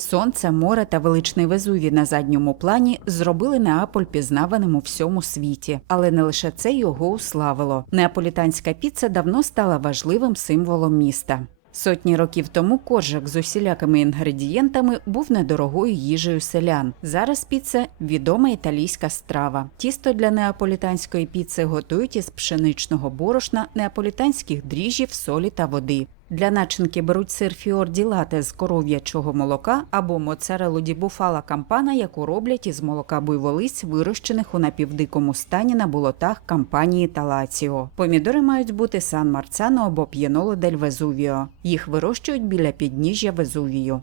Сонце, море та величний Везувій на задньому плані зробили Неаполь пізнаваним у всьому світі, але не лише це його уславило. Неаполітанська піца давно стала важливим символом міста. Сотні років тому коржик з усілякими інгредієнтами був недорогою їжею селян. Зараз піца відома італійська страва. Тісто для неаполітанської піци готують із пшеничного борошна, неаполітанських дріжджів, солі та води. Для начинки беруть сир фіорді лате з коров'ячого молока або моцарелу ді буфала кампана, яку роблять із молока буйволиць, вирощених у напівдикому стані на болотах кампанії та лаціо. Помідори мають бути сан Марцано або п'єноло дель Везувіо. Їх вирощують біля підніжжя Везувію.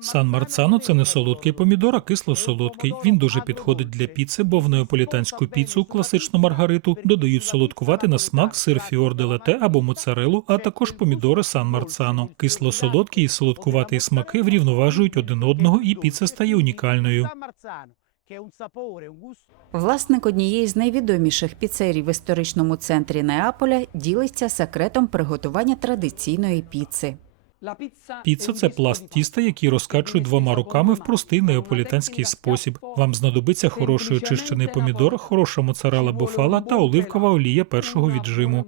Сан Марцано це не солодкий помідор, а кисло-солодкий. Він дуже підходить для піци, бо в неаполітанську піцу, класичну маргариту, додають солодкувати на смак сир фіорде лате або моцарелу, а також помідори Сан Марцано. Кисло-солодкі і солодкуватий смаки врівноважують один одного, і піца стає унікальною. Власник однієї з найвідоміших піцерій в історичному центрі Неаполя ділиться секретом приготування традиційної піци. Піца це пласт тіста, який розкачують двома руками в простий неаполітанський спосіб. Вам знадобиться хороший очищений помідор, хороша моцарела буфала та оливкова олія першого віджиму.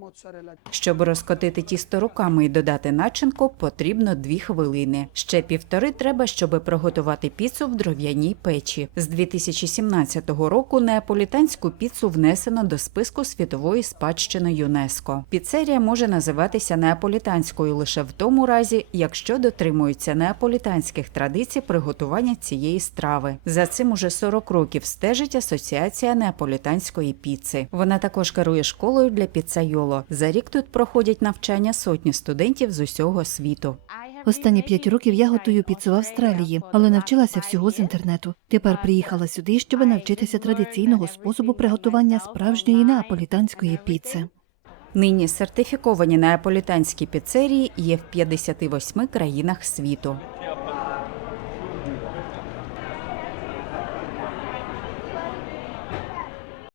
Щоб розкотити тісто руками і додати начинку, потрібно дві хвилини. Ще півтори треба, щоб приготувати піцу в дров'яній печі. З 2017 року неаполітанську піцу внесено до списку світової спадщини ЮНЕСКО. Піцерія може називатися неаполітанською лише в тому разі, якщо дотримуються неаполітанських традицій приготування цієї страви. За цим уже 40 років стежить Асоціація неаполітанської піци. Вона також керує школою для піцайоло. За рік тут проходять навчання сотні студентів з усього світу. Останні п'ять років я готую піцу в Австралії, але навчилася всього з інтернету. Тепер приїхала сюди, щоб навчитися традиційного способу приготування справжньої неаполітанської піци. Нині сертифіковані неаполітанські піцерії є в 58 країнах світу.